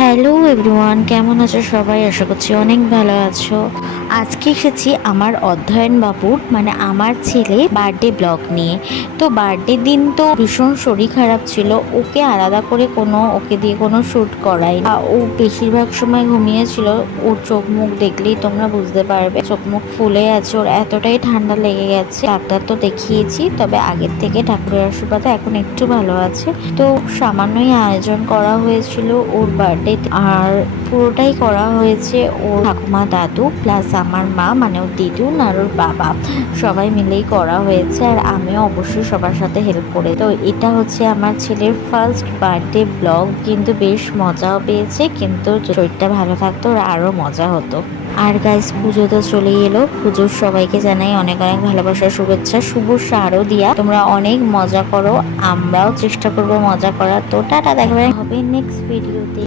Hello everyone কেমন আছো সবাই? আশা করছি অনেক ভালো আছো। আজকে এসেছি আমার অধ্যয়ন বাবুর মানে আমার ছেলে বার্থডে ব্লগ নিয়ে। তো বার্থডে দিন তো ভীষণ শরীর খারাপ ছিল, ওকে আলাদা করে কোনো, ওকে দিয়ে কোনো শ্যুট করাই। ও বেশিরভাগ সময় ঘুমিয়েছিল, ওর চোখ মুখ দেখলেই তোমরা বুঝতে পারবে। চোখ মুখ ফুলে আছে, ওর এতটাই ঠান্ডা লেগে গেছে। ডাক্তার তো দেখিয়েছি, তবে আগের থেকে ঠাকুরের আশীর্বাদে এখন একটু ভালো আছে। তো সামান্যই আয়োজন করা হয়েছিল ওর বার্থডে আর পুরোটাই করা হয়েছে ওর ঠাকুমা দাদু প্লাস আমার মা মানে ওর দিদুন আর ওর বাবা, সবাই মিলেই করা হয়েছে আর আমিও অবশ্যই সবার সাথে হেল্প করে। তো এটা হচ্ছে আমার ছেলের ফার্স্ট বার্থডে ব্লগ কিন্তু বেশ মজাও পেয়েছে, কিন্তু শরীরটা ভালো থাকতো আরও মজা হতো। আর গাইস পুজো তো চলেই এলো, পুজোর সবাইকে জানাই অনেক অনেক ভালোবাসা, শুভেচ্ছা, শুভ শারও দিয়া। তোমরা অনেক মজা করো, আমরাও চেষ্টা করব মজা করার। তো টাটা দেখবে হবে নেক্সট ভিডিওতে